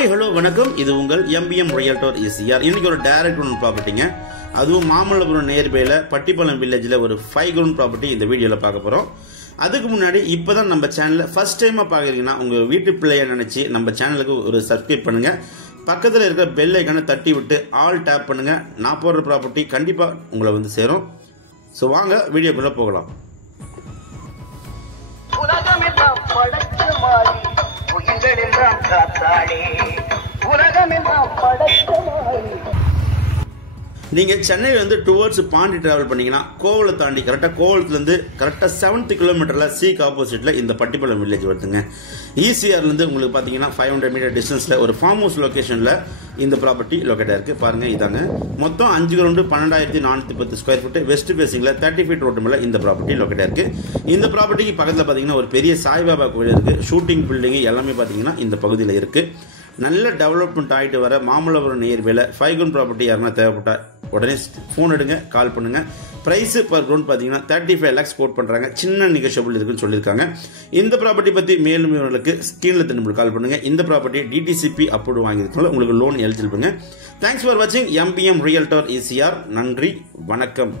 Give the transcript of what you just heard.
Hi hello வணக்கம். இது உங்கள் எம்பிஎம் ரியல்டர் ECR. இன்னைக்கு ஒரு டைரக்ட் ஓன் ப்ராப்பர்ட்டிங்க, அதுவும் மாமல்லபுரம் நியர்பைல பட்டிப்பள்ளம் வில்லேஜில் ஒரு 5 கிரவுண்ட் ப்ராப்பர்ட்டி இந்த வீடியோவில் பார்க்க போகிறோம். அதுக்கு முன்னாடி இப்போ தான் நம்ம சேனலில் ஃபர்ஸ்ட் டைமாக பார்க்குறீங்கன்னா உங்கள் வீட்டு பிள்ளைய நினச்சி நம்ம சேனலுக்கு ஒரு சப்ஸ்கிரைப் பண்ணுங்கள். பக்கத்தில் இருக்கிற பெல் ஐக்கானை தட்டி விட்டு ஆல் டேப் பண்ணுங்கள். நான் போடுற ப்ராப்பர்ட்டி கண்டிப்பாக உங்களை வந்து சேரும். ஸோ வாங்க வீடியோக்குள்ளே போகலாம். நீங்க சென்னையில இருந்து டுவர்ட்ஸ் பாண்டி டிராவல் பண்ணீங்கன்னா கோவலை தாண்டி கரெக்டா கோவலத்துல இருந்து கரெக்டா 7 கிலோமீட்டர்ல சீக் ஆப்போசிட்ல இந்த பட்டிப்பள்ளம் வில்லேஜ் வருதுங்க. ECR இருந்து உங்களுக்கு பாத்தீங்கன்னா 500 மீட்டர் டிஸ்டன்ஸ்ல ஒரு ஃபார்ம் ஹவுஸ் லொகேஷன்ல இந்த ப்ராப்பர்ட்டி லொகேட் ஆயிருக்கு. பாருங்க, இதாங்க மொத்தம் 5 கிரவுண்ட் 12,410 ஸ்கொயர் ஃபீட் வெஸ்ட் பேசிங்ல 30 ஃபீட் ரோட்டு மேல இந்த ப்ராப்பர்ட்டி லொகேட் ஆயிருக்கு. இந்த ப்ராப்பர்ட்டிக்கு பக்கத்துல பாத்தீங்கன்னா ஒரு பெரிய சாய்பாபா கோயில் இருக்கு. ஷூட்டிங் பில்டிங் எல்லாமே பாத்தீங்கன்னா இந்த பகுதியில் இருக்கு. நல்ல டெவலப்மெண்ட் ஆகிட்டு வர மாமல்லபுரம் நியர்பைல 5 கிரவுண்ட் ப்ராப்பர்ட்டி யாருன்னா தேவைப்பட்டா உடனே ஃபோன் எடுங்க, கால் பண்ணுங்க. பிரைஸ் பர் கிரவுண்ட் பார்த்தீங்கன்னா 35 lakhs கோட் பண்றாங்க. சின்ன நெகோஷியபிள் இருக்குன்னு சொல்லியிருக்காங்க. இந்த ப்ராப்பர்ட்டி பத்தி மேலும் இவங்களுக்கு ஸ்கிரீன்ல திரும்ப கால் பண்ணுங்க. இந்த ப்ராப்பர்ட்டி DTCP அப்ரூவ் வாங்கியிருக்கனால உங்களுக்கு லோன் எலிஜிபிள்ங்க. தேங்க்ஸ் ஃபார் வாட்சிங் MBM ரியல்டர் ECR. நன்றி, வணக்கம்.